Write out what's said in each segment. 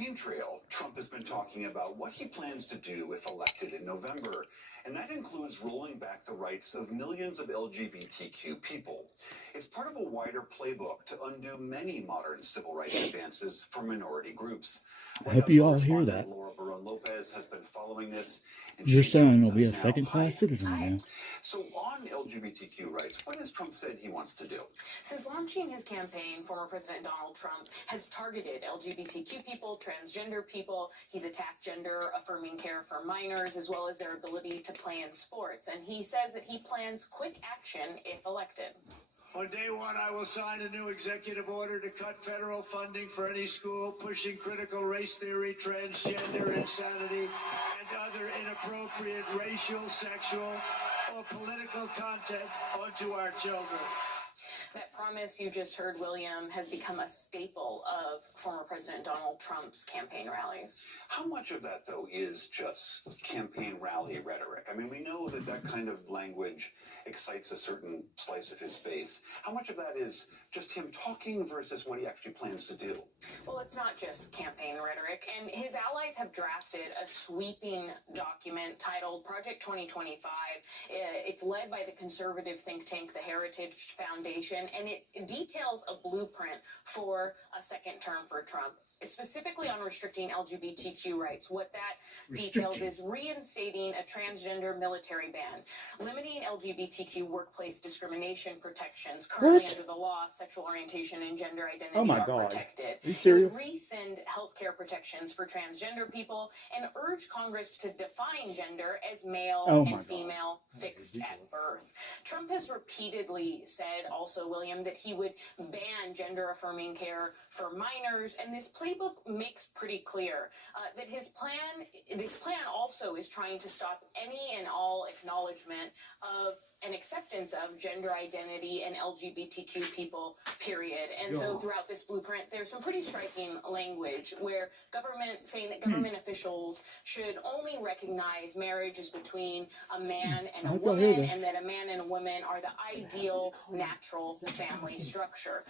campaign trail, Trump has been talking about what he plans to do if elected in November, and that includes rolling back the rights of millions of LGBTQ people. It's part of a wider playbook to undo many modern civil rights advances for minority groups. I hope you all hear that. Laura Barone-Lopez has been following this. Your son will be a second-class citizen now. So on LGBTQ rights, what has Trump said he wants to do? Since launching his campaign, former President Donald Trump has targeted LGBTQ people, transgender people. He's attacked gender-affirming care for minors, as well as their ability to play in sports. And he says that he plans quick action if elected. On day one, I will sign a new executive order to cut federal funding for any school pushing critical race theory, transgender insanity, and other inappropriate racial, sexual, or political content onto our children. That promise you just heard, William, has become a staple of former President Donald Trump's campaign rallies. How much of that, though, is just campaign rally rhetoric? I mean, we know that that kind of language excites a certain slice of his base. How much of that is just him talking versus what he actually plans to do? Well, it's not just campaign rhetoric, and his allies have drafted a sweeping document titled Project 2025. It's led by the conservative think tank, the Heritage Foundation, and it details a blueprint for a second term for Trump, specifically on restricting LGBTQ rights. What that details is reinstating a transgender military ban, limiting LGBTQ workplace discrimination protections. Currently under the law, sexual orientation and gender identity are protected. Are you serious? Rescind health care protections for transgender people and urge Congress to define gender as male and female fixed at birth. Trump has repeatedly said also, William, that he would ban gender-affirming care for minors, and this playbook makes pretty clear that this plan also is trying to stop any and all acknowledgement of an acceptance of gender identity and LGBTQ people, period. And so throughout this blueprint, there's some pretty striking language where saying that government officials should only recognize marriages between a man and a woman, and that a man and a woman are the ideal natural family structure.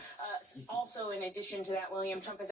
Also, in addition to that, William, Trump has